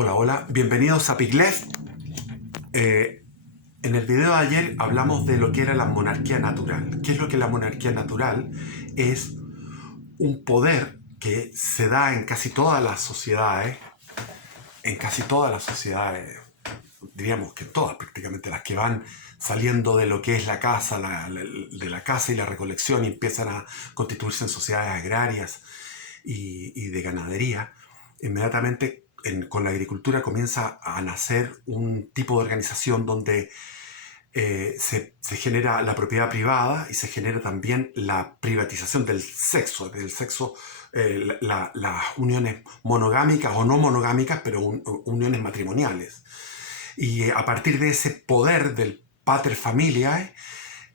Hola, hola, bienvenidos a Piglet. En el video de ayer hablamos de lo que era la monarquía natural. ¿Qué es lo que es la monarquía natural? Es un poder que se da en casi todas las sociedades, diríamos que todas prácticamente, las que van saliendo de lo que es la casa, de la casa y la recolección y empiezan a constituirse en sociedades agrarias y de ganadería. Inmediatamente con la agricultura comienza a nacer un tipo de organización donde se genera la propiedad privada y se genera también la privatización del sexo, las uniones monogámicas o no monogámicas, pero uniones matrimoniales. Y a partir de ese poder del pater familiae,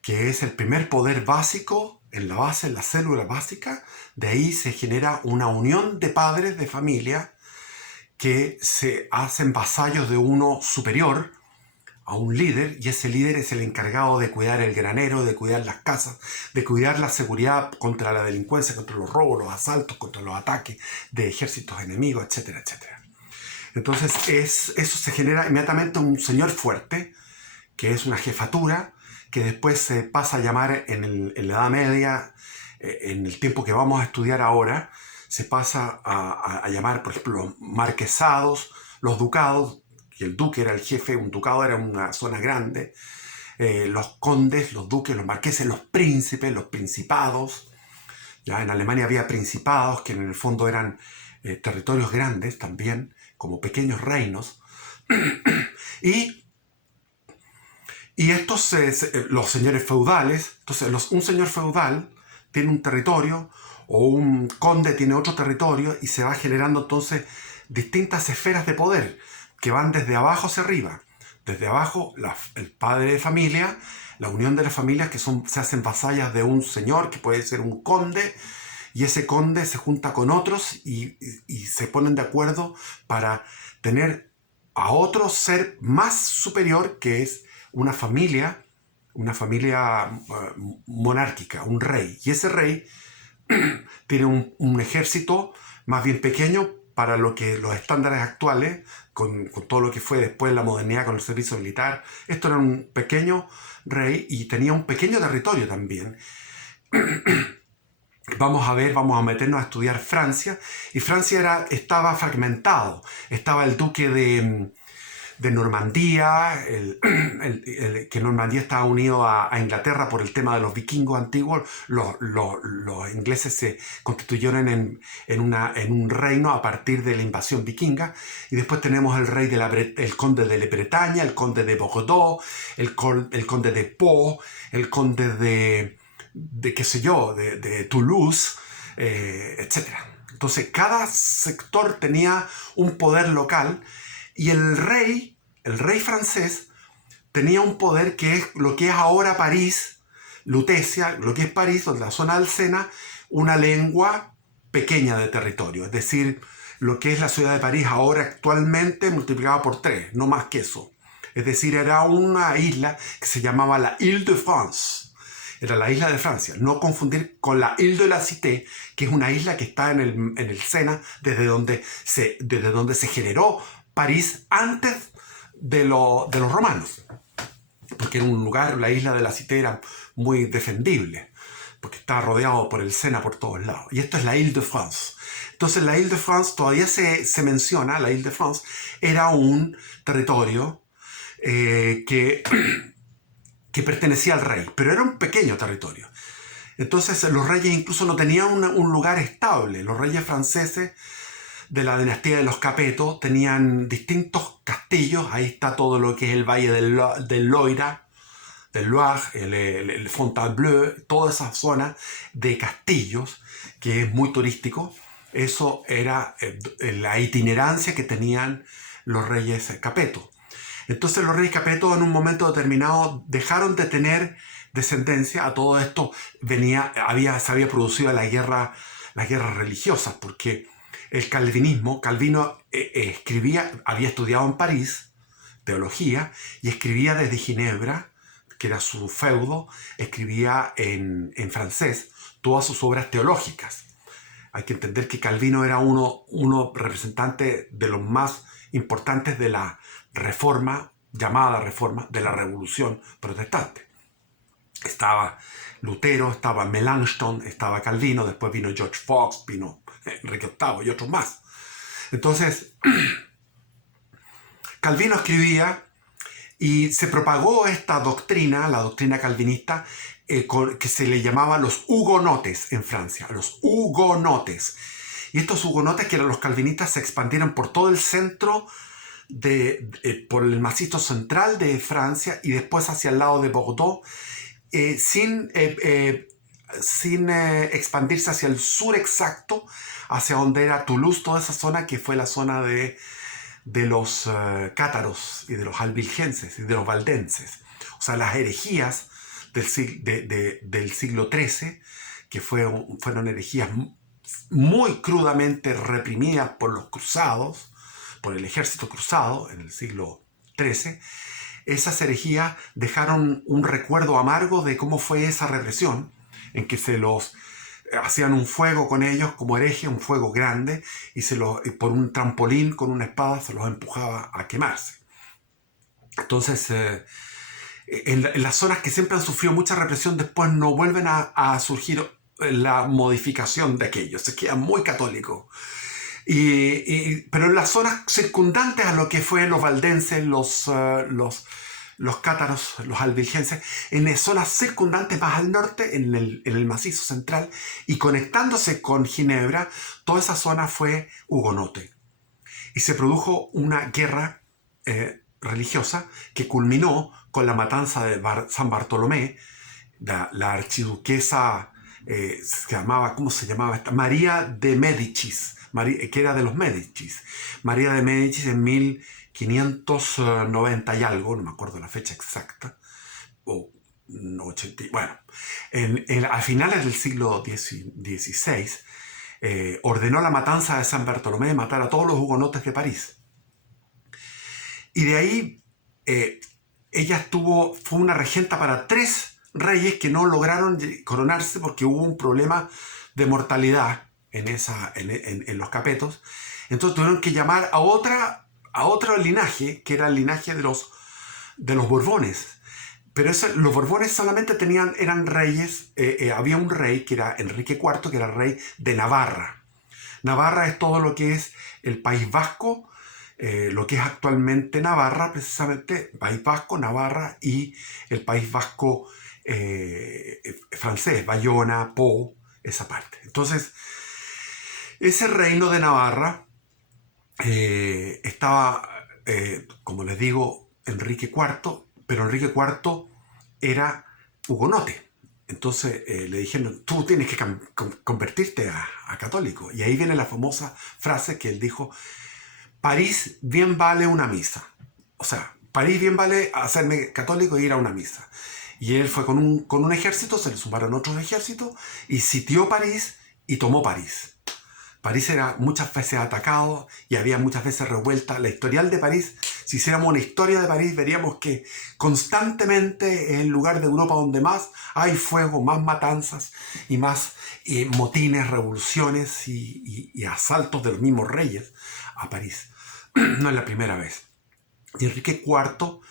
que es el primer poder básico en la base, en la célula básica, de ahí se genera una unión de padres de familia que se hacen vasallos de uno superior a un líder, y ese líder es el encargado de cuidar el granero, de cuidar las casas, de cuidar la seguridad contra la delincuencia, contra los robos, los asaltos, contra los ataques de ejércitos enemigos, etcétera, etcétera. Entonces eso se genera inmediatamente un señor fuerte, que es una jefatura, que después se pasa a llamar en la Edad Media, en el tiempo que vamos a estudiar ahora, se pasa a llamar, por ejemplo, los marquesados, los ducados, y el duque era el jefe, un ducado era una zona grande, los condes, los duques, los marqueses, los príncipes, los principados. Ya en Alemania había principados que en el fondo eran territorios grandes también, como pequeños reinos. Y estos, los señores feudales, entonces un señor feudal tiene un territorio, o un conde tiene otro territorio, y se va generando entonces distintas esferas de poder que van desde abajo hacia arriba. Desde abajo, el padre de familia, la unión de las familias que se hacen vasallas de un señor, que puede ser un conde, y ese conde se junta con otros y se ponen de acuerdo para tener a otro ser más superior, que es una familia monárquica, un rey. Y ese rey tiene un ejército más bien pequeño para los estándares actuales, con todo lo que fue después la modernidad con el servicio militar. Esto era un pequeño rey y tenía un pequeño territorio también. Vamos a meternos a estudiar Francia, y Francia estaba fragmentado. Estaba el duque de Normandía, que Normandía estaba unido a Inglaterra por el tema de los vikingos antiguos. Los ingleses se constituyeron en un reino a partir de la invasión vikinga. Y después tenemos el conde de Bretaña, el conde de Bordeaux, el conde de Pau, el conde de qué sé yo, de Toulouse, etc. Entonces cada sector tenía un poder local, y el rey francés tenía un poder que es lo que es ahora París, Lutecia, lo que es París, la zona del Sena, una lengua pequeña de territorio, es decir, lo que es la ciudad de París ahora actualmente multiplicado por 3, no más que eso. Es decir, era una isla que se llamaba la Île-de-France. Era la isla de Francia, no confundir con la Île de la Cité, que es una isla que está en el Sena, desde donde se generó París antes de los romanos, porque era un lugar, la isla de la Cité era muy defendible, porque estaba rodeado por el Sena por todos lados. Y esto es la Île-de-France. Entonces la Île-de-France todavía se menciona, la Île-de-France era un territorio que pertenecía al rey, pero era un pequeño territorio. Entonces los reyes incluso no tenían un lugar estable. Los reyes franceses de la dinastía de los Capeto tenían distintos castillos. Ahí está todo lo que es el valle del Loira, del Loire, el Fontainebleau, toda esa zona de castillos que es muy turístico. Eso era la itinerancia que tenían los reyes Capeto. Entonces los reyes Capeto en un momento determinado dejaron de tener descendencia. A todo esto se había producido las guerras religiosas, porque Calvino había estudiado en París teología, y escribía desde Ginebra, que era su feudo, escribía en francés todas sus obras teológicas. Hay que entender que Calvino era uno representante de los más importantes de la reforma, llamada reforma, de la revolución protestante. Estaba Lutero, estaba Melanchthon, estaba Calvino, después vino George Fox, vino Enrique VIII y otros más. Entonces, Calvino escribía y se propagó esta doctrina, la doctrina calvinista, que se le llamaba los hugonotes en Francia, los hugonotes. Y estos hugonotes, que eran los calvinistas, se expandieron por todo el centro, por el macizo central de Francia y después hacia el lado de Bordeaux, sin expandirse hacia el sur exacto, hacia donde era Toulouse, toda esa zona que fue la zona de los cátaros y de los albigenses y de los valdenses. O sea, las herejías del siglo XIII, que fueron herejías muy crudamente reprimidas por los cruzados, por el ejército cruzado en el siglo XIII. Esas herejías dejaron un recuerdo amargo de cómo fue esa represión, en que se los hacían un fuego con ellos como herejes, un fuego grande, y por un trampolín con una espada se los empujaba a quemarse. Entonces, en las zonas que siempre han sufrido mucha represión, después no vuelven a surgir la modificación de aquello, se queda muy católico. Pero en las zonas circundantes a lo que fue los valdenses, los cátaros, los albigenses, en las zonas circundantes más al norte, en el macizo central, y conectándose con Ginebra, toda esa zona fue hugonote. Y se produjo una guerra religiosa que culminó con la matanza de San Bartolomé, la archiduquesa, se llamaba, ¿cómo se llamaba esta? María de Médicis, que era de los Médicis. María de Médicis en 1590 y algo, no me acuerdo la fecha exacta, o 80, bueno, a finales del siglo XVI, ordenó la matanza de San Bartolomé, de matar a todos los hugonotes de París. Y de ahí ella fue una regenta para 3 reyes que no lograron coronarse porque hubo un problema de mortalidad en los capetos. Entonces tuvieron que llamar a otro linaje, que era el linaje de los Borbones. Pero los Borbones solamente eran reyes. Había un rey que era Enrique IV, que era rey de Navarra. Navarra es todo lo que es el País Vasco, lo que es actualmente Navarra, precisamente, País Vasco, Navarra y el País Vasco francés, Bayona, Pau, esa parte. Entonces, ese reino de Navarra estaba, como les digo, Enrique IV, pero Enrique IV era hugonote. Entonces le dijeron, tú tienes que convertirte a católico. Y ahí viene la famosa frase que él dijo: París bien vale una misa. O sea, París bien vale hacerme católico e ir a una misa. Y él fue con un ejército, se le sumaron otros ejércitos, y sitió París y tomó París. París era muchas veces atacado y había muchas veces revuelta. La historial de París, si hiciéramos una historia de París, veríamos que constantemente es el lugar de Europa donde más hay fuego, más matanzas y más motines, revoluciones y asaltos de los mismos reyes a París. No es la primera vez. Y Enrique IV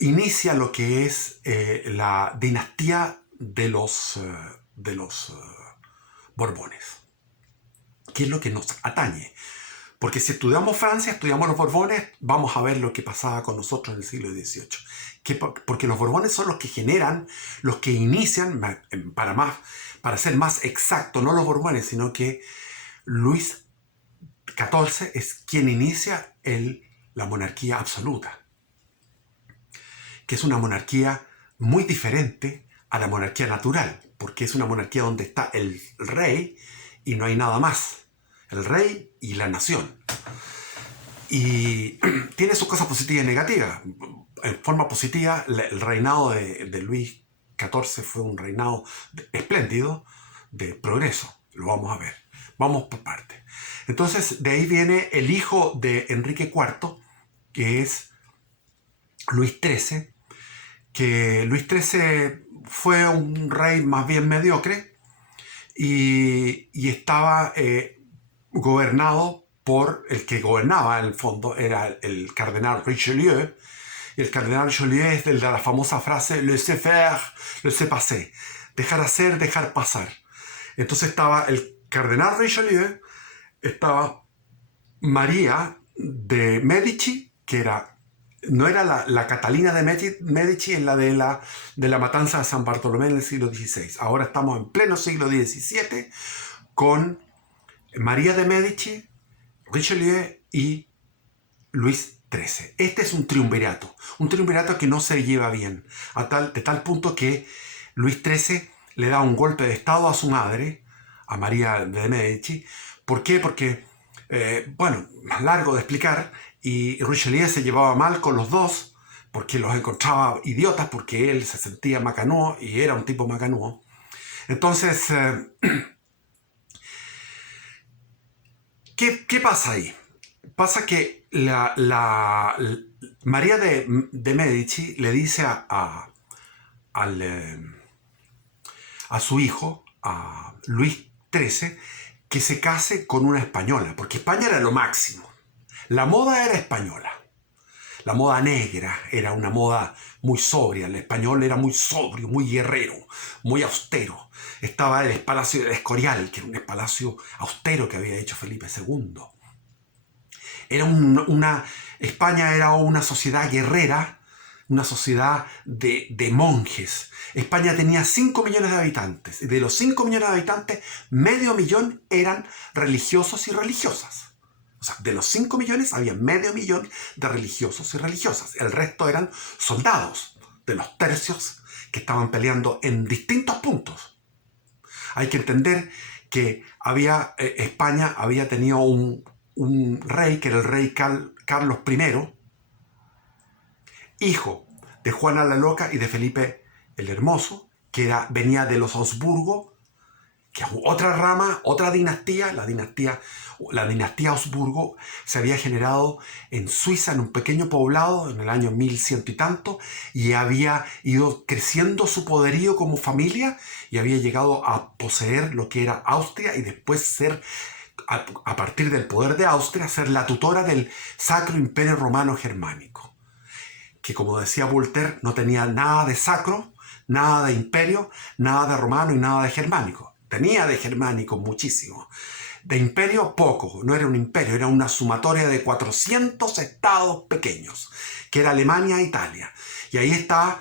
inicia lo que es la dinastía de los Borbones, que es lo que nos atañe. Porque si estudiamos Francia, estudiamos los Borbones, vamos a ver lo que pasaba con nosotros en el siglo XVIII. Porque los Borbones son los que generan, los que inician, para ser más exacto, no los Borbones, sino que Luis XIV es quien inicia la monarquía absoluta, que es una monarquía muy diferente a la monarquía natural, porque es una monarquía donde está el rey y no hay nada más. El rey y la nación. Y tiene sus cosas positivas y negativas. En forma positiva, el reinado de Luis XIV fue un reinado espléndido, de progreso. Lo vamos a ver. Vamos por partes. Entonces, de ahí viene el hijo de Enrique IV, que es Luis XIII, que Luis XIII fue un rey más bien mediocre, y estaba gobernado por el que gobernaba en el fondo, era el cardenal Richelieu. Y el cardenal Richelieu es el de la famosa frase laissez faire, laissez passer, dejar hacer, dejar pasar. Entonces estaba el cardenal Richelieu, estaba María de Medici, que no era la Catalina de Medici, en la de la matanza de San Bartolomé en el siglo XVI. Ahora estamos en pleno siglo XVII con María de Medici, Richelieu y Luis XIII. Este es un triunvirato que no se lleva bien, de tal punto que Luis XIII le da un golpe de estado a su madre, a María de Medici. ¿Por qué? Porque, bueno, más largo de explicar, y Richelieu se llevaba mal con los dos, porque los encontraba idiotas, porque él se sentía macanudo, y era un tipo macanudo. Entonces, ¿qué pasa ahí? Pasa que María de Medici le dice a su hijo, a Luis XIII, que se case con una española, porque España era lo máximo. La moda era española. La moda negra era una moda muy sobria. El español era muy sobrio, muy guerrero, muy austero. Estaba el Palacio del Escorial, que era un palacio austero que había hecho Felipe II. España era una sociedad guerrera, una sociedad de monjes. España tenía 5 millones de habitantes. Y de los 5 millones de habitantes, medio millón eran religiosos y religiosas. O sea, de los 5 millones había medio millón de religiosos y religiosas. El resto eran soldados de los tercios que estaban peleando en distintos puntos. Hay que entender que España había tenido un rey, que era el rey Carlos I, hijo de Juana la Loca y de Felipe el Hermoso, que venía de los Habsburgo, que es otra rama, otra dinastía. La dinastía Habsburgo se había generado en Suiza, en un pequeño poblado, en el año 1100 y tanto, y había ido creciendo su poderío como familia, y había llegado a poseer lo que era Austria, y después ser, a partir del poder de Austria, ser la tutora del Sacro Imperio Romano Germánico, que, como decía Voltaire, no tenía nada de sacro, nada de imperio, nada de romano y nada de germánico. Tenía de germánico muchísimo. De imperio poco, no era un imperio, era una sumatoria de 400 estados pequeños, que era Alemania e Italia. Y ahí está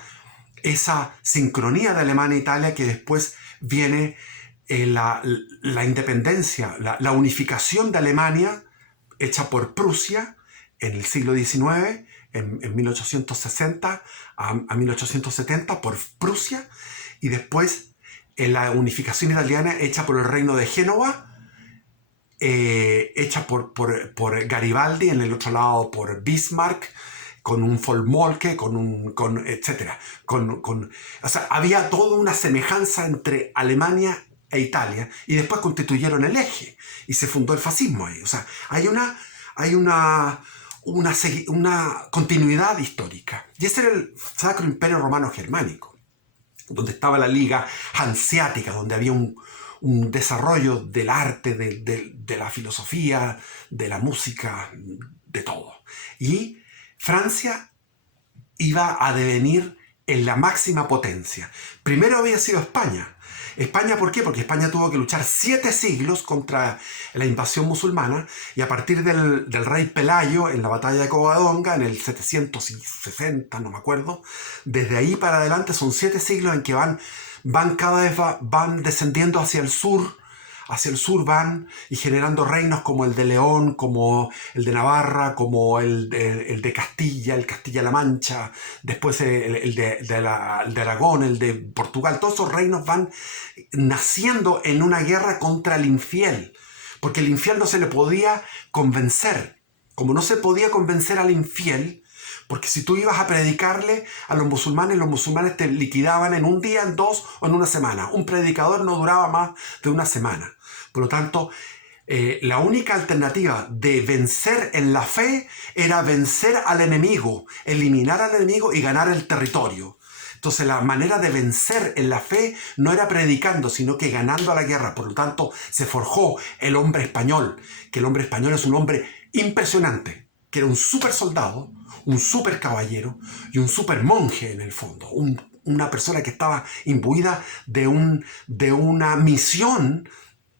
esa sincronía de Alemania e Italia, que después viene la independencia, la unificación de Alemania, hecha por Prusia en el siglo XIX, en 1860 a 1870, por Prusia, y después la unificación italiana hecha por el reino de Génova, hecha por Garibaldi, en el otro lado por Bismarck, con un Volmolke, etc. O sea, había toda una semejanza entre Alemania e Italia, y después constituyeron el eje, y se fundó el fascismo ahí. O sea, hay una continuidad histórica. Y ese era el Sacro Imperio Romano Germánico, donde estaba la Liga Hanseática, donde había un desarrollo del arte, de la filosofía, de la música, de todo. Y Francia iba a devenir en la máxima potencia. Primero había sido España. España, ¿por qué? Porque España tuvo que luchar 7 siglos contra la invasión musulmana, y a partir del rey Pelayo en la batalla de Covadonga en el 760, no me acuerdo, desde ahí para adelante son 7 siglos en que cada vez van descendiendo hacia el sur van y generando reinos como el de León, como el de Navarra, como el de Castilla, el Castilla-La Mancha, después el de Aragón, el de Portugal. Todos esos reinos van naciendo en una guerra contra el infiel, porque el infiel no se le podía convencer. Como no se podía convencer al infiel, porque si tú ibas a predicarle a los musulmanes te liquidaban en un día, en 2 o en una semana. Un predicador no duraba más de una semana. Por lo tanto, la única alternativa de vencer en la fe era vencer al enemigo, eliminar al enemigo y ganar el territorio. Entonces la manera de vencer en la fe no era predicando, sino que ganando a la guerra. Por lo tanto, se forjó el hombre español, que el hombre español es un hombre impresionante, que era un súper soldado, un súper caballero y un súper monje en el fondo. Una persona que estaba imbuida de una misión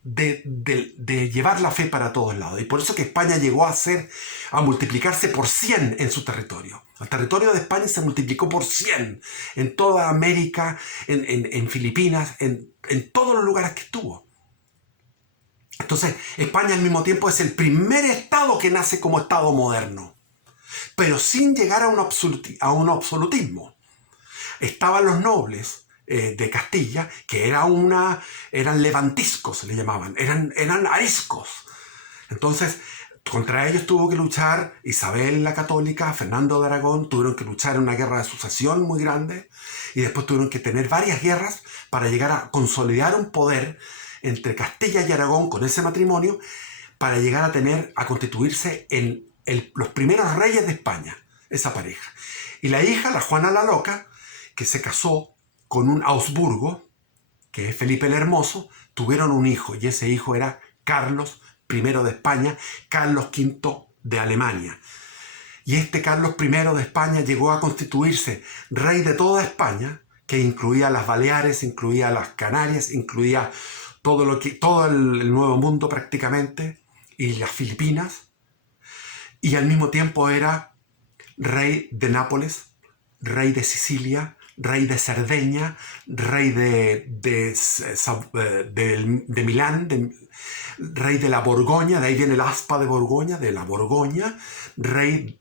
de llevar la fe para todos lados. Y por eso que España llegó a multiplicarse por 100 en su territorio. El territorio de España se multiplicó por 100 en toda América, en Filipinas, en todos los lugares que estuvo. Entonces, España al mismo tiempo es el primer estado que nace como estado moderno, pero sin llegar a un absolutismo. Estaban los nobles de Castilla, que eran levantiscos, le llamaban, eran ariscos. Entonces, contra ellos tuvo que luchar Isabel la Católica, Fernando de Aragón, tuvieron que luchar en una guerra de sucesión muy grande, y después tuvieron que tener varias guerras para llegar a consolidar un poder entre Castilla y Aragón con ese matrimonio, para llegar a constituirse en los primeros reyes de España, esa pareja. Y la hija, la Juana la Loca, que se casó con un Augsburgo, que es Felipe el Hermoso, tuvieron un hijo, y ese hijo era Carlos I de España, Carlos V de Alemania. Y este Carlos I de España llegó a constituirse rey de toda España, que incluía las Baleares, incluía las Canarias, incluía todo el Nuevo Mundo prácticamente, y las Filipinas, y al mismo tiempo era rey de Nápoles, rey de Sicilia, rey de Cerdeña, rey de Milán, rey de la Borgoña, de ahí viene el aspa de Borgoña, de la Borgoña, rey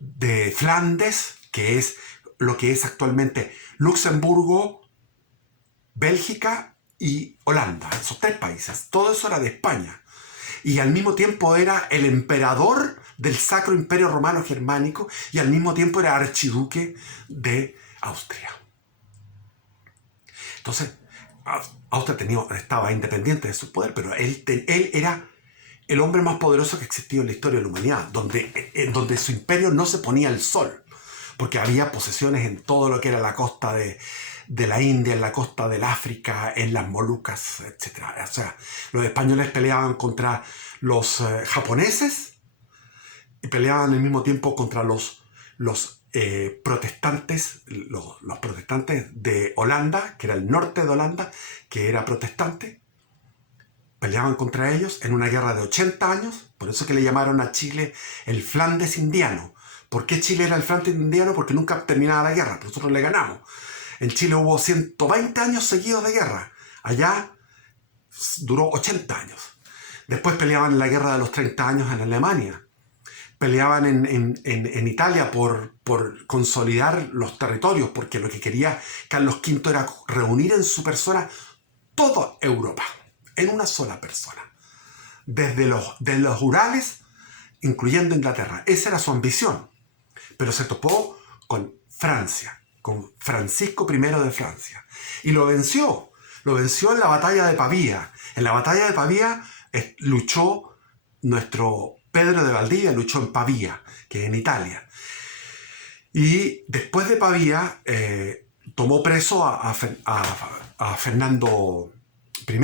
de Flandes, que es lo que es actualmente Luxemburgo, Bélgica y Holanda, esos 3 países. Todo eso era de España. Y al mismo tiempo era el emperador del Sacro Imperio Romano Germánico, y al mismo tiempo era archiduque de Austria. Entonces, Austria estaba independiente de su poder, pero él era el hombre más poderoso que existió en la historia de la humanidad, donde su imperio no se ponía el sol, porque había posesiones en todo lo que era la costa de la India, en la costa del África, en las Molucas, etc. O sea, los españoles peleaban contra los japoneses y peleaban al mismo tiempo contra los protestantes, los protestantes de Holanda, que era el norte de Holanda, que era protestante. Peleaban contra ellos en una guerra de 80 años, por eso que le llamaron a Chile el Flandes indiano. ¿Por qué Chile era el Flandes indiano? Porque nunca terminaba la guerra, nosotros le ganamos. En Chile hubo 120 años seguidos de guerra, allá duró 80 años. Después peleaban en la guerra de los 30 años en Alemania. Peleaban en Italia por consolidar los territorios, porque lo que quería Carlos V era reunir en su persona toda Europa, en una sola persona, desde los Urales, incluyendo Inglaterra. Esa era su ambición, pero se topó con Francia, con Francisco I de Francia, y lo venció en la batalla de Pavía. En la batalla de Pavía luchó nuestro Pedro de Valdivia, luchó en Pavía, que es en Italia. Y después de Pavía tomó preso a Fernando I,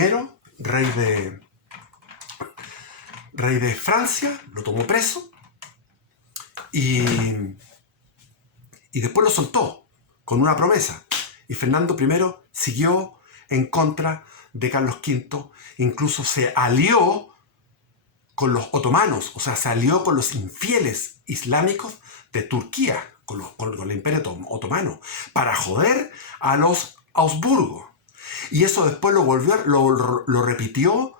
rey de Francia, lo tomó preso y después lo soltó con una promesa. Y Fernando I siguió en contra de Carlos V, incluso se alió con los otomanos, o sea, se alió con los infieles islámicos de Turquía, con el Imperio Otomano, para joder a los Augsburgo. Y eso después lo repitió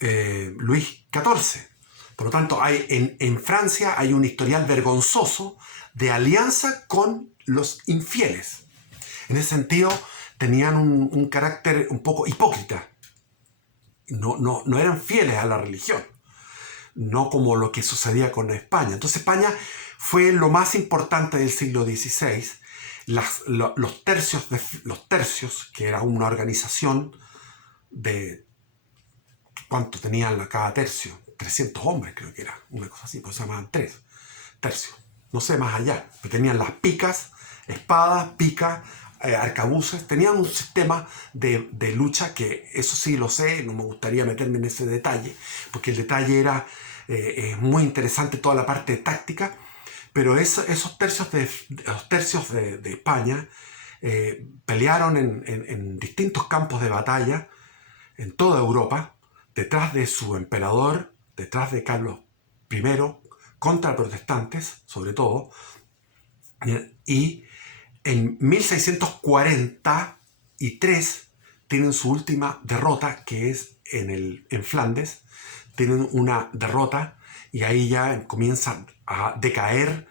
Luis XIV. Por lo tanto, en Francia hay un historial vergonzoso de alianza con los infieles. En ese sentido, tenían un carácter un poco hipócrita. No eran fieles a la religión, no como lo que sucedía con España. Entonces España fue lo más importante del siglo XVI. Los tercios, que era una organización de... ¿Cuánto tenían cada tercio? 300 hombres creo que era, una cosa así, pues se llamaban 3 tercios. No sé más allá, pero tenían las picas, espadas, picas, arcabuces. Tenían un sistema de lucha que, eso sí lo sé, no me gustaría meterme en ese detalle, porque el detalle era muy interesante, toda la parte táctica, pero esos tercios de España pelearon en distintos campos de batalla en toda Europa, detrás de su emperador, detrás de Carlos I, contra protestantes, sobre todo, y en 1643 tienen su última derrota, que es en Flandes. Tienen una derrota y ahí ya comienza a decaer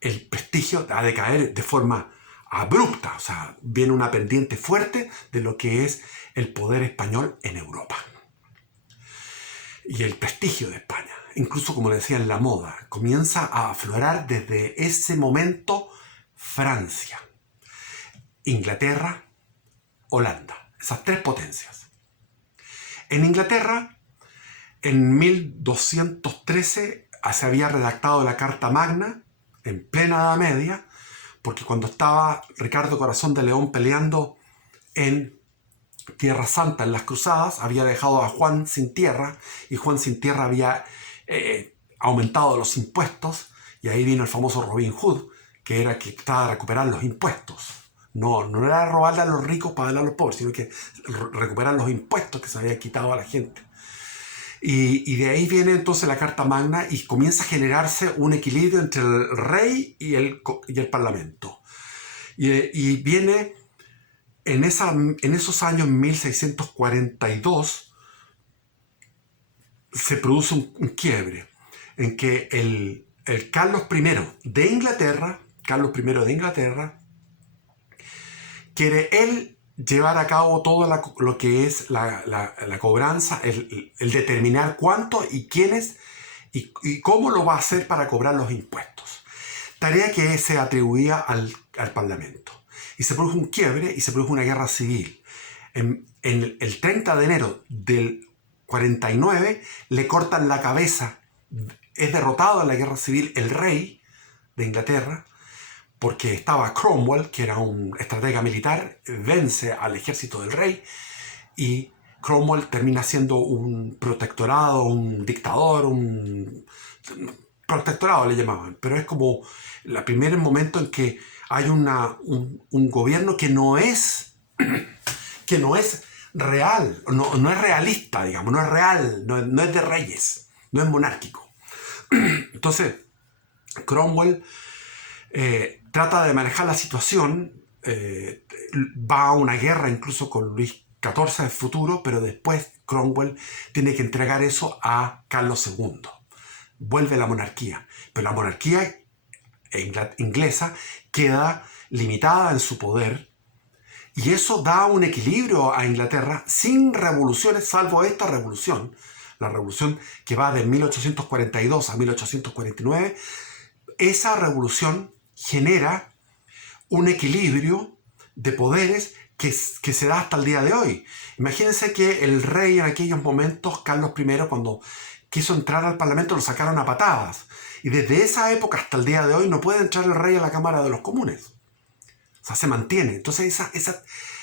el prestigio, a decaer de forma abrupta. O sea, viene una pendiente fuerte de lo que es el poder español en Europa. Y el prestigio de España, incluso como le decía en la moda, comienza a aflorar desde ese momento Francia, Inglaterra, Holanda, esas tres potencias. En Inglaterra, en 1213 se había redactado la Carta Magna, en plena Edad Media, porque cuando estaba Ricardo Corazón de León peleando en Tierra Santa en las cruzadas, había dejado a Juan sin tierra, y Juan sin tierra había aumentado los impuestos, y ahí vino el famoso Robin Hood, que era que trataba de recuperar los impuestos. No era robarle a los ricos para darle a los pobres, sino que recuperar los impuestos que se había quitado a la gente. Y de ahí viene entonces la Carta Magna y comienza a generarse un equilibrio entre el rey y el parlamento. Y viene en esos años, 1642, se produce un quiebre en que el Carlos I de Inglaterra, quiere él llevar a cabo todo lo que es la cobranza, el determinar cuánto y quiénes y cómo lo va a hacer para cobrar los impuestos. Tarea que se atribuía al Parlamento. Y se produjo un quiebre y se produjo una guerra civil. En el 30 de enero del 49 le cortan la cabeza. Es derrotado en la guerra civil el rey de Inglaterra, porque estaba Cromwell, que era un estratega militar, vence al ejército del rey y Cromwell termina siendo un protectorado, un dictador, un protectorado le llamaban, pero es como el primer momento en que hay un gobierno que no es real, no es realista, digamos, no es real, no es de reyes, no es monárquico. Entonces, Cromwell trata de manejar la situación, va a una guerra incluso con Luis XIV del futuro, pero después Cromwell tiene que entregar eso a Carlos II. Vuelve la monarquía, pero la monarquía inglesa queda limitada en su poder y eso da un equilibrio a Inglaterra sin revoluciones, salvo esta revolución, la revolución que va de 1842 a 1849. Esa revolución genera un equilibrio de poderes que se da hasta el día de hoy. Imagínense que el rey en aquellos momentos, Carlos I, cuando quiso entrar al Parlamento, lo sacaron a patadas. Y desde esa época hasta el día de hoy no puede entrar el rey a la Cámara de los Comunes. O sea, se mantiene. Entonces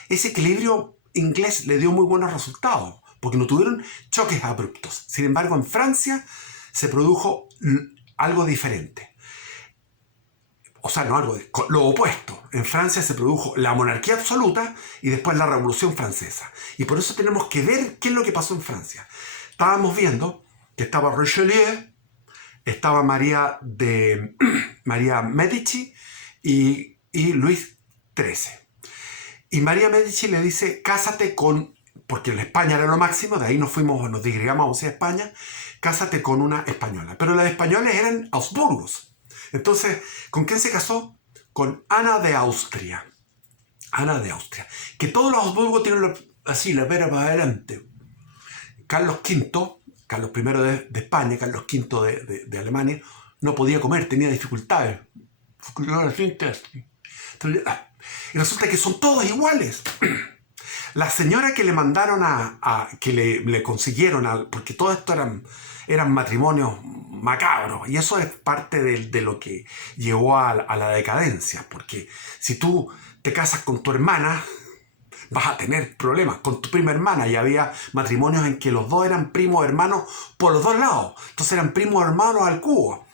ese equilibrio inglés le dio muy buenos resultados, porque no tuvieron choques abruptos. Sin embargo, en Francia se produjo algo diferente. O sea, no algo, lo opuesto. En Francia se produjo la monarquía absoluta y después la Revolución Francesa. Y por eso tenemos que ver qué es lo que pasó en Francia. Estábamos viendo que estaba Richelieu, estaba María Medici y Luis XIII. Y María Medici le dice, cásate con, porque en España era lo máximo, de ahí nos disgregamos hacia España, cásate con una española. Pero las españolas eran Habsburgos. Entonces, ¿con quién se casó? Con Ana de Austria. Ana de Austria. Que todos los Habsburgos tienen así, la vera para adelante. Carlos V, Carlos I de España, Carlos V de Alemania, no podía comer, tenía dificultades. Y resulta que son todos iguales. La señora que le mandaron que le consiguieron, porque todo esto eran matrimonios macabro. Y eso es parte de lo que llevó a la decadencia. Porque si tú te casas con tu hermana, vas a tener problemas con tu prima hermana. Y había matrimonios en que los dos eran primos hermanos por los dos lados. Entonces eran primos hermanos al cubo.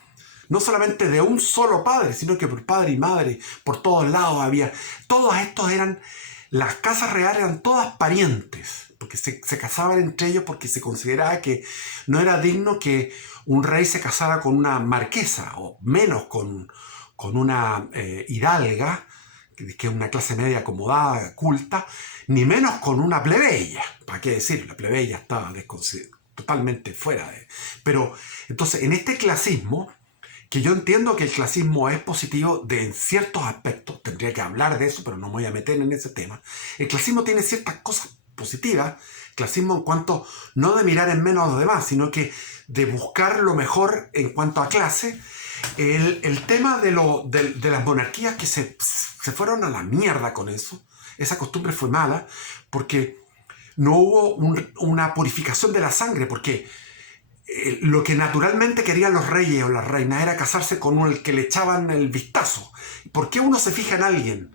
No solamente de un solo padre, sino que por padre y madre, por todos lados había. Todos estos eran, las casas reales eran todas parientes, porque se casaban entre ellos porque se consideraba que no era digno que un rey se casara con una marquesa, o menos con una hidalga, que es una clase media acomodada, culta, ni menos con una plebeya. ¿Para qué decir? La plebeya estaba totalmente fuera de... Pero entonces, en este clasismo, que yo entiendo que el clasismo es positivo en ciertos aspectos, tendría que hablar de eso, pero no me voy a meter en ese tema. El clasismo tiene ciertas cosas positivas, clasismo en cuanto no de mirar en menos a los demás, sino que de buscar lo mejor en cuanto a clase. El tema de las monarquías que se fueron a la mierda con eso, esa costumbre fue mala, porque no hubo una purificación de la sangre, porque lo que naturalmente querían los reyes o las reinas era casarse con el que le echaban el vistazo. ¿Por qué uno se fija en alguien?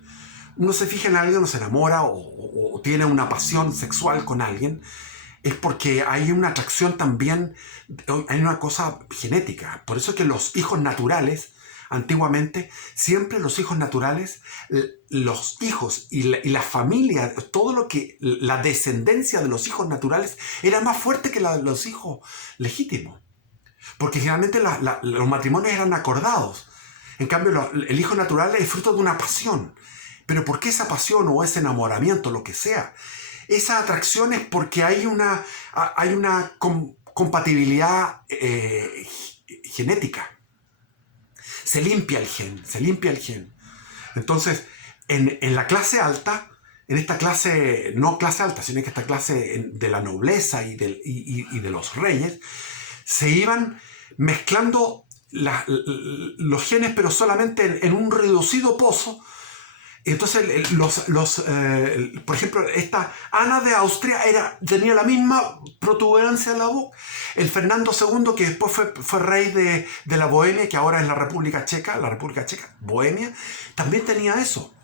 Uno se fija en alguien, uno se enamora o tiene una pasión sexual con alguien. Es porque hay una atracción también, hay una cosa genética. Por eso es que los hijos naturales, antiguamente, siempre los hijos naturales, los hijos y la familia, todo lo que, la descendencia de los hijos naturales era más fuerte que la de los hijos legítimos. Porque generalmente los matrimonios eran acordados. En cambio, el hijo natural es fruto de una pasión. Pero ¿por qué esa pasión o ese enamoramiento, lo que sea? Esa atracción es porque hay una compatibilidad genética. Se limpia el gen. Entonces, en la clase alta, en esta clase, no clase alta, sino que esta clase de la nobleza y de los reyes, se iban mezclando los genes, pero solamente en un reducido pozo. Entonces, por ejemplo, esta Ana de Austria tenía la misma protuberancia en la boca. El Fernando II, que después fue rey de la Bohemia, que ahora es la República Checa, Bohemia, también tenía eso.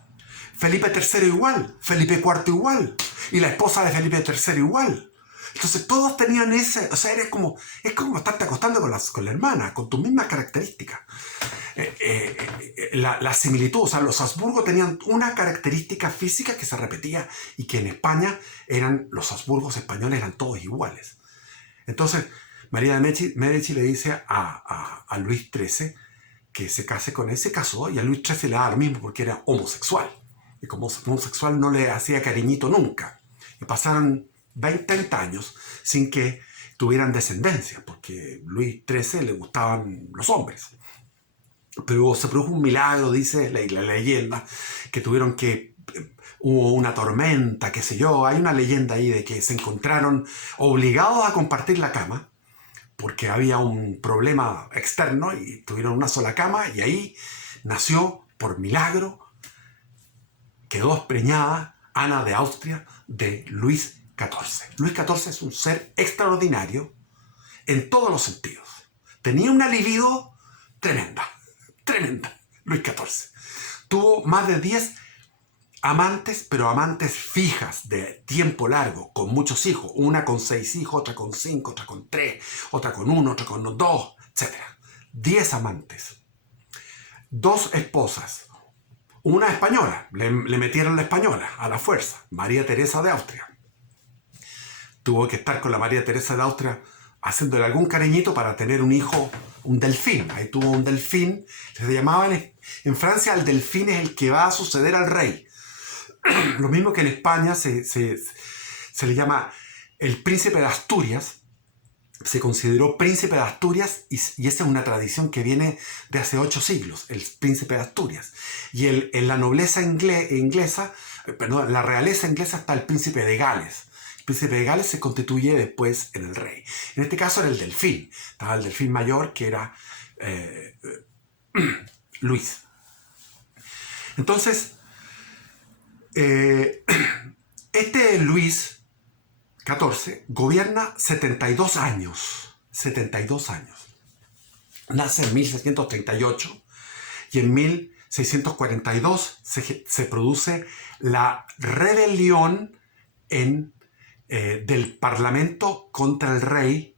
Felipe III igual, Felipe IV igual, y la esposa de Felipe III igual. Entonces todos tenían ese, o sea, es como estarte acostando con la hermana, con tus mismas características. La similitud, o sea, los Habsburgo tenían una característica física que se repetía y que en España los Habsburgos españoles eran todos iguales. Entonces, María de Medici le dice a Luis XIII que se case con él, se casó, y a Luis XIII le da lo mismo porque era homosexual. Y como homosexual no le hacía cariñito nunca. Y pasaron 30 años sin que tuvieran descendencia, porque Luis XIII le gustaban los hombres. Pero se produjo un milagro, dice la leyenda, que hubo una tormenta, qué sé yo. Hay una leyenda ahí de que se encontraron obligados a compartir la cama, porque había un problema externo y tuvieron una sola cama, y ahí nació, por milagro, quedó preñada Ana de Austria de Luis XIV. Luis XIV es un ser extraordinario en todos los sentidos. Tenía una libido tremenda. Luis XIV. Tuvo más de 10 amantes, pero amantes fijas de tiempo largo, con muchos hijos. Una con 6 hijos, otra con 5, otra con 3, otra con 1, otra con 2, etc. 10 amantes. 2 esposas. Una española. Le metieron la española a la fuerza. María Teresa de Austria. Tuvo que estar con la María Teresa de Austria haciéndole algún cariñito para tener un hijo, un delfín. Ahí tuvo un delfín. Se llamaban en Francia, el delfín es el que va a suceder al rey. Lo mismo que en España se le llama el príncipe de Asturias. Se consideró príncipe de Asturias y esa es una tradición que viene de hace 8 siglos, el príncipe de Asturias. Y en la nobleza inglesa, perdón, la realeza inglesa está el príncipe de Gales. El príncipe de Gales se constituye después en el rey. En este caso era el delfín. Estaba el delfín mayor, que era Luis. Entonces, este Luis XIV gobierna 72 años. 72 años. nace en 1638 y en 1642 se produce la rebelión del Parlamento contra el rey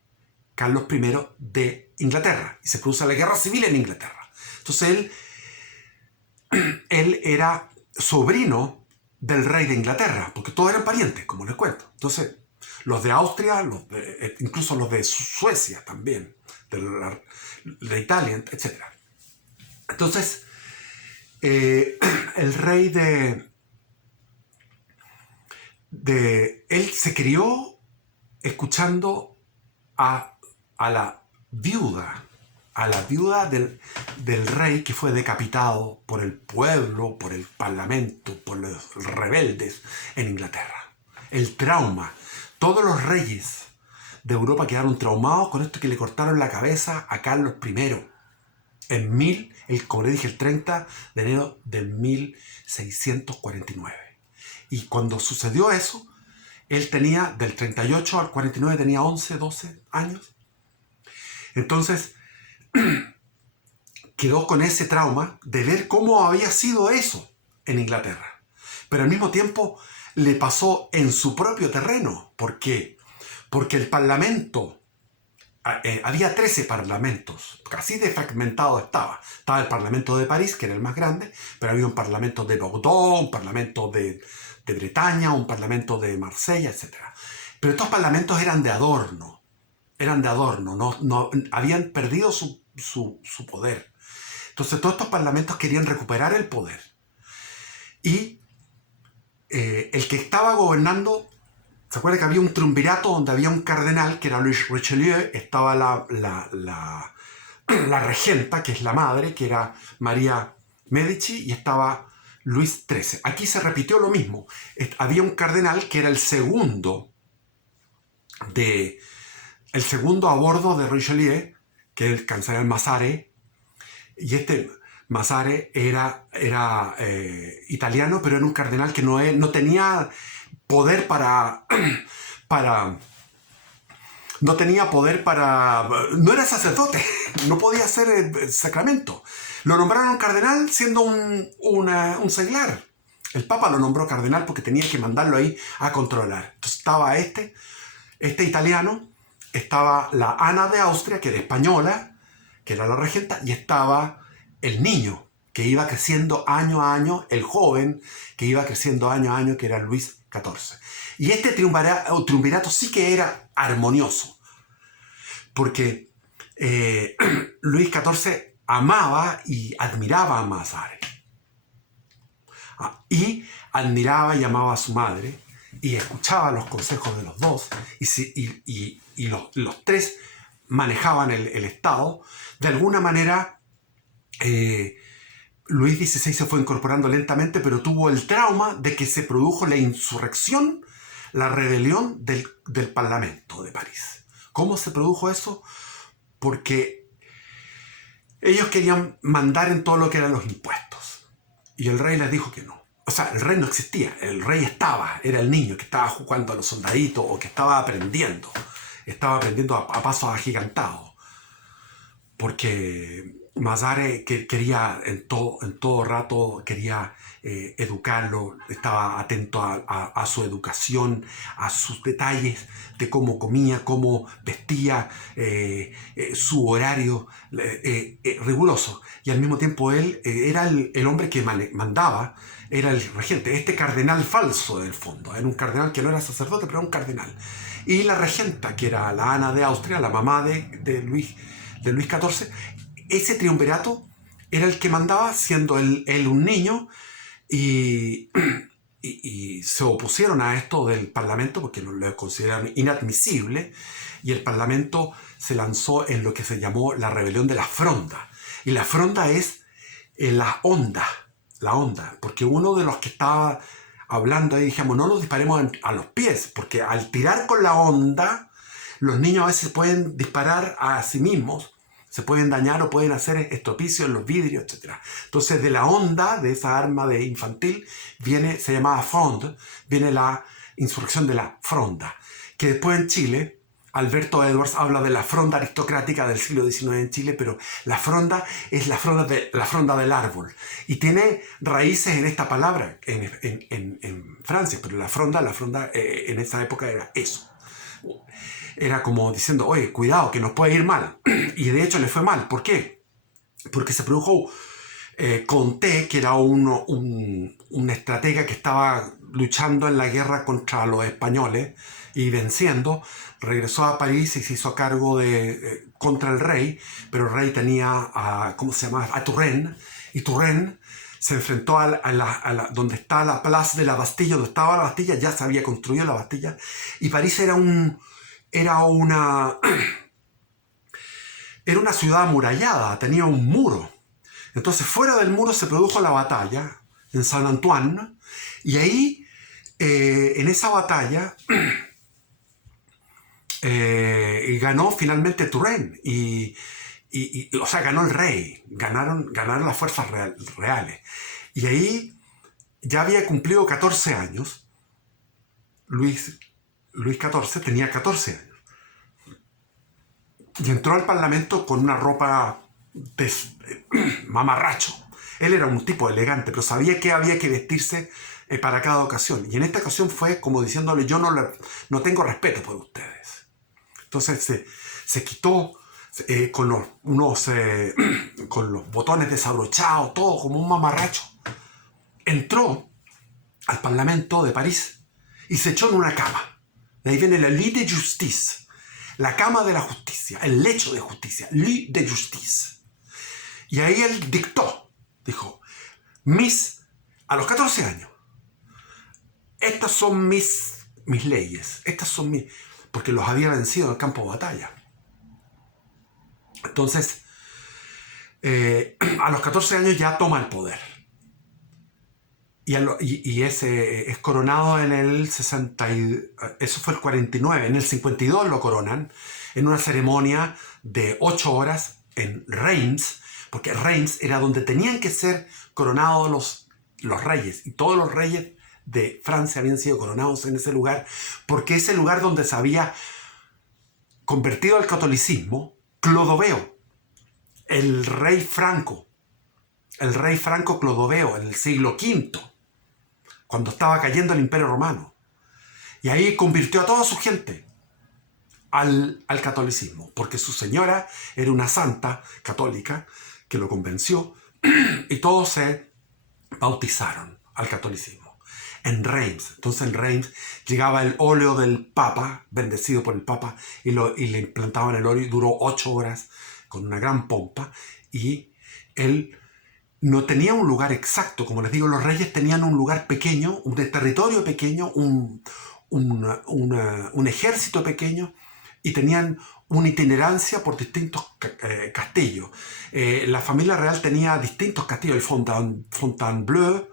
Carlos I de Inglaterra, y se produce la guerra civil en Inglaterra. Entonces él era sobrino del rey de Inglaterra, porque todos eran parientes, como les cuento. Entonces, los de Austria, incluso los de Suecia también, de Italia, etc. Entonces, el rey él se crió escuchando a la viuda del rey que fue decapitado por el pueblo, por el parlamento, por los rebeldes en Inglaterra. El trauma. Todos los reyes de Europa quedaron traumados con esto, que le cortaron la cabeza a Carlos I como le dije, el 30 de enero de 1649. Y cuando sucedió eso, él tenía, del 38 al 49, tenía 11, 12 años. Entonces, quedó con ese trauma de ver cómo había sido eso en Inglaterra. Pero al mismo tiempo le pasó en su propio terreno. ¿Por qué? Porque el Parlamento, había 13 parlamentos, casi de fragmentado estaba. Estaba el Parlamento de París, que era el más grande, pero había un Parlamento de Bordeaux, un Parlamento de Bretaña, un Parlamento de Marsella, etc. Pero estos parlamentos eran de adorno, no habían perdido su poder. Entonces todos estos parlamentos querían recuperar el poder. Y el que estaba gobernando, ¿se acuerda que había un triunvirato donde había un cardenal, que era Louis Richelieu? Estaba la regenta, que es la madre, que era María Medici, y estaba Luis XIII. Aquí se repitió lo mismo. Había un cardenal que era el segundo a bordo de Richelieu, que es el cardenal Mazare, y este Mazare era italiano, pero era un cardenal que no tenía poder no era sacerdote, no podía hacer sacramento. Lo nombraron cardenal siendo un seglar. El Papa lo nombró cardenal porque tenía que mandarlo ahí a controlar. Entonces estaba este italiano, estaba la Ana de Austria, que era española, que era la regenta, y estaba el niño, que iba creciendo año a año, el joven, que iba creciendo año a año, que era Luis XIV. Y este triunvirato sí que era armonioso, porque Luis XIV amaba y admiraba a Mazare. Y admiraba y amaba a su madre, y escuchaba los consejos de los dos, y los tres manejaban el Estado. De alguna manera, Luis XVI se fue incorporando lentamente, pero tuvo el trauma de que se produjo la insurrección, la rebelión del Parlamento de París. ¿Cómo se produjo eso? Porque ellos querían mandar en todo lo que eran los impuestos. Y el rey les dijo que no. O sea, el rey no existía. El rey era el niño que estaba jugando a los soldaditos, o que estaba aprendiendo. Estaba aprendiendo a pasos agigantados. Porque Mazare quería en todo rato quería educarlo, estaba atento a su educación, a sus detalles de cómo comía, cómo vestía, su horario riguroso. Y al mismo tiempo él era el hombre que mandaba, era el regente, este cardenal falso del fondo. Era un cardenal que no era sacerdote, pero era un cardenal. Y la regenta, que era la Ana de Austria, la mamá de Luis XIV, ese triunvirato era el que mandaba, siendo él un niño, y se opusieron a esto del Parlamento porque lo consideraron inadmisible, y el Parlamento se lanzó en lo que se llamó la rebelión de la Fronda. Y la Fronda es la onda, porque uno de los que estaba hablando ahí, dijimos, no nos disparemos a los pies, porque al tirar con la onda, los niños a veces pueden disparar a sí mismos, se pueden dañar o pueden hacer estropicios en los vidrios, etc. Entonces, de la onda, de esa arma de infantil, se llamaba Fronde, viene la insurrección de la Fronda, que después en Chile Alberto Edwards habla de la fronda aristocrática del siglo XIX en Chile, pero la fronda es la fronda del árbol y tiene raíces en esta palabra en Francia, pero la fronda en esa época era eso. Era como diciendo, oye, cuidado, que nos puede ir mal. Y de hecho le fue mal. ¿Por qué? Porque se produjo Conté, que era un estratega que estaba luchando en la guerra contra los españoles y venciendo, regresó a París y se hizo cargo contra el rey, pero el rey tenía ¿cómo se llama? A Turenne, y Turenne se enfrentó donde está la Place de la Bastilla, donde estaba la Bastilla, ya se había construido la Bastilla, y París era una ciudad amurallada, tenía un muro. Entonces, fuera del muro se produjo la batalla en Saint-Antoine, y ahí, en esa batalla, ganó finalmente Turenne, o sea, ganó el rey, ganaron las fuerzas reales. Y ahí ya había cumplido 14 años, Luis XIV tenía 14 años, y entró al Parlamento con una ropa de mamarracho. Él era un tipo elegante, pero sabía que había que vestirse para cada ocasión. Y en esta ocasión fue como diciéndole, yo no tengo respeto por ustedes. Entonces se quitó con los botones desabrochados, todo como un mamarracho. Entró al Parlamento de París y se echó en una cama. De ahí viene la lit de justice, la cama de la justicia, el lecho de justicia, lit de justice. Y ahí él dijo, a los 14 años, estas son mis leyes, porque los había vencido en el campo de batalla. Entonces, a los 14 años ya toma el poder. Y es coronado en el 60, eso fue el 49, en el 52 lo coronan, en una ceremonia de 8 horas en Reims, porque Reims era donde tenían que ser coronados los reyes, y todos los reyes de Francia habían sido coronados en ese lugar, porque es el lugar donde se había convertido al catolicismo Clodoveo, el rey franco Clodoveo, en el siglo V, cuando estaba cayendo el Imperio Romano. Y ahí convirtió a toda su gente al catolicismo, porque su señora era una santa católica que lo convenció, y todos se bautizaron al catolicismo en Reims. Entonces en Reims llegaba el óleo del Papa, bendecido por el Papa, y le implantaban el óleo, y duró 8 horas con una gran pompa, y él no tenía un lugar exacto. Como les digo, los reyes tenían un lugar pequeño, un territorio pequeño, un ejército pequeño, y tenían una itinerancia por distintos castillos. La familia real tenía distintos castillos, el Fontainebleau,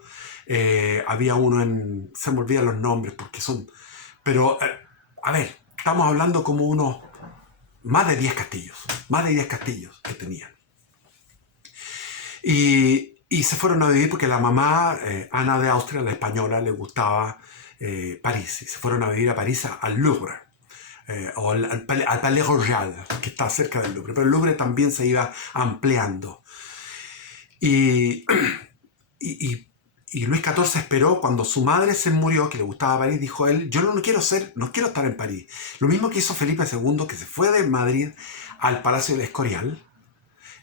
había uno se me olvidan los nombres porque son, pero a ver, estamos hablando como más de 10 castillos que tenían. Y se fueron a vivir porque la mamá, Ana de Austria, la española, le gustaba París, y se fueron a vivir a París, al Louvre. O al Palais Royal, que está cerca del Louvre, pero el Louvre también se iba ampliando. Y Luis XIV esperó cuando su madre se murió, que le gustaba París, dijo él, yo no quiero estar en París. Lo mismo que hizo Felipe II, que se fue de Madrid al Palacio del Escorial.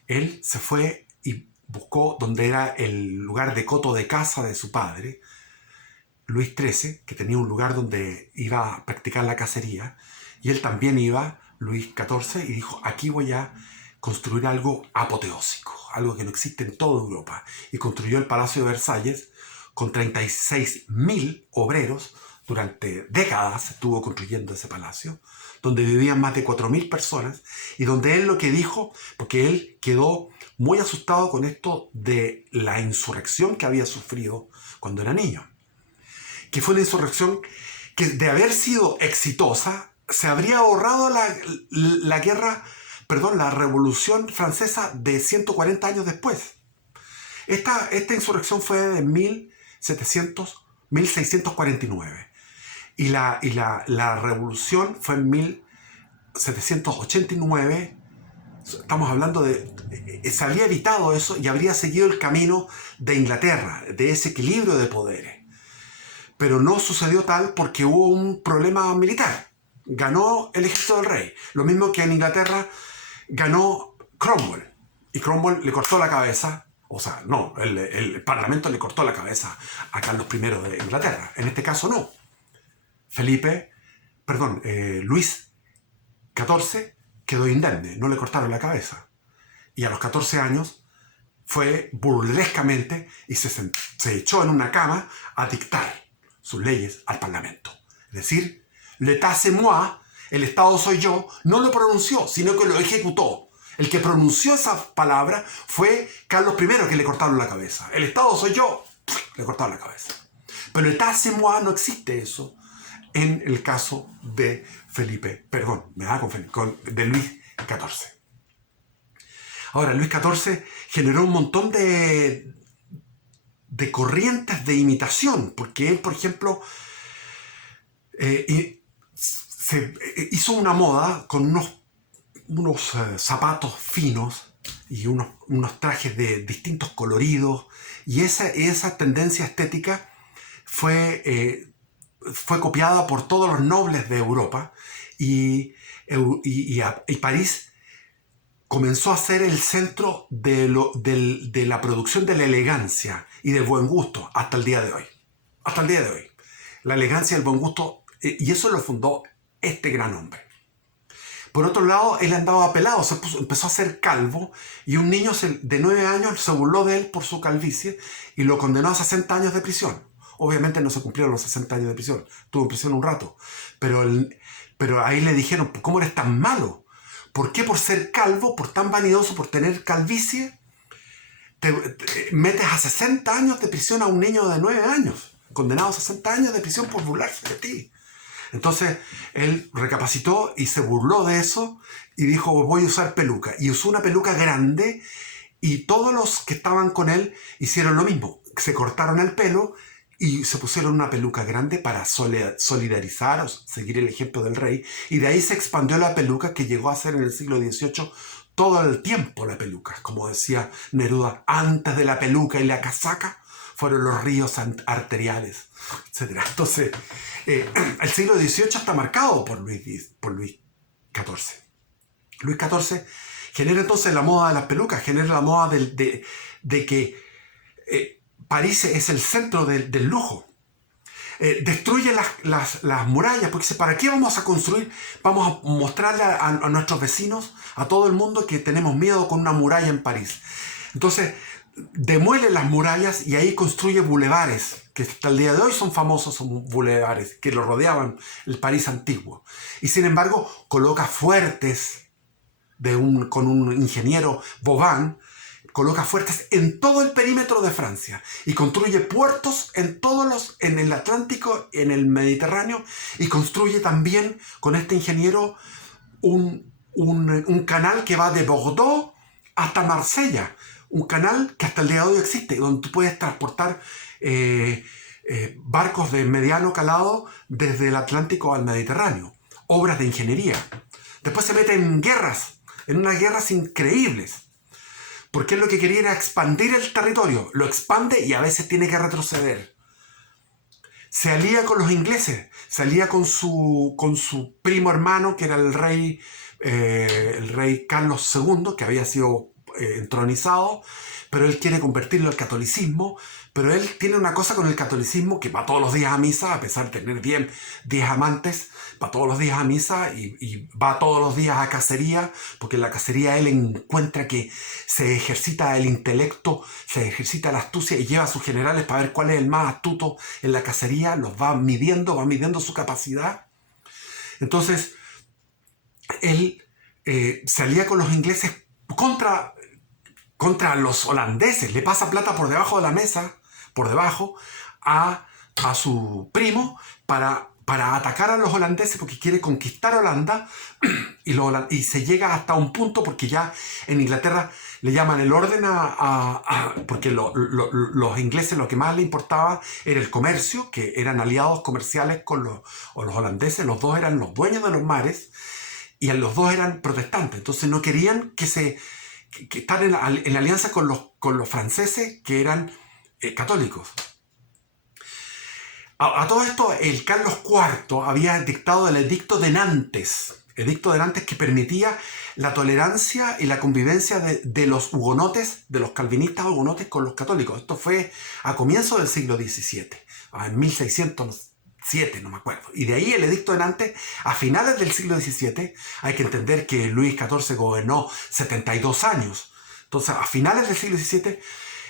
Él se fue y buscó donde era el lugar de coto de caza de su padre, Luis XIII, que tenía un lugar donde iba a practicar la cacería. Y él también iba, Luis XIV, y dijo, aquí voy a construir algo apoteósico, algo que no existe en toda Europa. Y construyó el Palacio de Versalles con 36.000 obreros. Durante décadas estuvo construyendo ese palacio, donde vivían más de 4.000 personas, y donde él lo que dijo, porque él quedó muy asustado con esto de la insurrección que había sufrido cuando era niño, que fue una insurrección que, de haber sido exitosa, se habría ahorrado la revolución francesa de 140 años después. Esta insurrección fue de 1649 y la revolución fue en 1789, estamos hablando se habría evitado eso y habría seguido el camino de Inglaterra, de ese equilibrio de poderes. Pero no sucedió tal porque hubo un problema militar. Ganó el ejército del rey. Lo mismo que en Inglaterra ganó Cromwell. Y Cromwell le cortó la cabeza, o sea, no, el Parlamento le cortó la cabeza a Carlos I de Inglaterra. En este caso no. Luis XIV quedó indemne, no le cortaron la cabeza. Y a los 14 años fue burlescamente y se echó en una cama a dictar sus leyes al Parlamento. Es decir, l'état c'est moi, el Estado soy yo, no lo pronunció, sino que lo ejecutó. El que pronunció esa palabra fue Carlos I, que le cortaron la cabeza. El Estado soy yo, le cortaron la cabeza. Pero l'état c'est moi no existe eso en el caso de de Luis XIV. Ahora, Luis XIV generó un montón de corrientes de imitación, porque él, por ejemplo, se hizo una moda con unos zapatos finos y unos trajes de distintos coloridos, y esa tendencia estética fue copiada por todos los nobles de Europa, y París comenzó a ser el centro de la producción de la elegancia y del buen gusto hasta el día de hoy. Hasta el día de hoy. La elegancia y el buen gusto, y eso lo fundó este gran hombre. Por otro lado, él andaba pelado, empezó a ser calvo, y un niño de 9 años se burló de él por su calvicie y lo condenó a 60 años de prisión. Obviamente no se cumplieron los 60 años de prisión, estuvo en prisión un rato, pero ahí le dijeron, ¿cómo eres tan malo? ¿Por qué por ser calvo, por tan vanidoso, por tener calvicie, te metes a 60 años de prisión a un niño de 9 años? Condenado a 60 años de prisión por burlarse de ti. Entonces él recapacitó y se burló de eso y dijo, voy a usar peluca. Y usó una peluca grande, y todos los que estaban con él hicieron lo mismo. Se cortaron el pelo y se pusieron una peluca grande para solidarizar o seguir el ejemplo del rey. Y de ahí se expandió la peluca, que llegó a ser en el siglo XVIII todo el tiempo la peluca. Como decía Neruda, antes de la peluca y la casaca fueron los ríos arteriales, etc. Entonces, el siglo XVIII está marcado por Luis XIV. Luis XIV genera entonces la moda de las pelucas, genera la moda de que París es el centro del lujo. Destruye las murallas, porque dice, ¿para qué vamos a construir? Vamos a mostrarle a nuestros vecinos, a todo el mundo, que tenemos miedo con una muralla en París. Entonces, demuele las murallas y ahí construye bulevares, que hasta el día de hoy son famosos, son bulevares, que lo rodeaban el París antiguo. Y sin embargo, coloca fuertes con un ingeniero, Vauban, coloca fuertes en todo el perímetro de Francia y construye puertos en el Atlántico, en el Mediterráneo, y construye también con este ingeniero un canal que va de Bordeaux hasta Marsella, un canal que hasta el día de hoy existe, donde tú puedes transportar barcos de mediano calado desde el Atlántico al Mediterráneo, obras de ingeniería. Después se mete en unas guerras increíbles, porque él lo que quería era expandir el territorio. Lo expande y a veces tiene que retroceder. Se alía con los ingleses, se alía con su primo hermano, que era el rey Carlos II, que había sido entronizado, pero él quiere convertirlo al catolicismo. Pero él tiene una cosa con el catolicismo, que va todos los días a misa, a pesar de tener 10 amantes, va todos los días a misa y va todos los días a cacería, porque en la cacería él encuentra que se ejercita el intelecto, se ejercita la astucia, y lleva a sus generales para ver cuál es el más astuto en la cacería, los va midiendo su capacidad. Entonces, él se alía con los ingleses contra los holandeses, le pasa plata por debajo de la mesa, por debajo, a su primo para atacar a los holandeses, porque quiere conquistar Holanda, y se llega hasta un punto, porque ya en Inglaterra le llaman el orden porque los ingleses lo que más les importaba era el comercio, que eran aliados comerciales con los holandeses, los dos eran los dueños de los mares, y los dos eran protestantes, entonces no querían que estar en alianza con los franceses que eran católicos. A todo esto, el Carlos IV había dictado el Edicto de Nantes, que permitía la tolerancia y la convivencia de los hugonotes, de los calvinistas hugonotes con los católicos. Esto fue a comienzos del siglo XVII, en 1607, no me acuerdo. Y de ahí el Edicto de Nantes, a finales del siglo XVII, hay que entender que Luis XIV gobernó 72 años. Entonces, a finales del siglo XVII,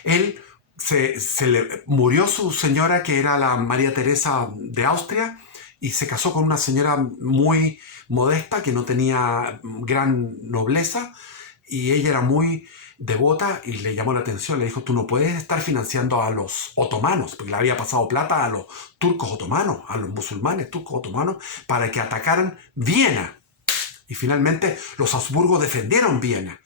él se le murió su señora, que era la María Teresa de Austria, y se casó con una señora muy modesta, que no tenía gran nobleza, y ella era muy devota y le llamó la atención. Le dijo: tú no puedes estar financiando a los otomanos, porque le había pasado plata a los turcos otomanos, a los musulmanes turcos otomanos, para que atacaran Viena. Y finalmente los Habsburgo defendieron Viena.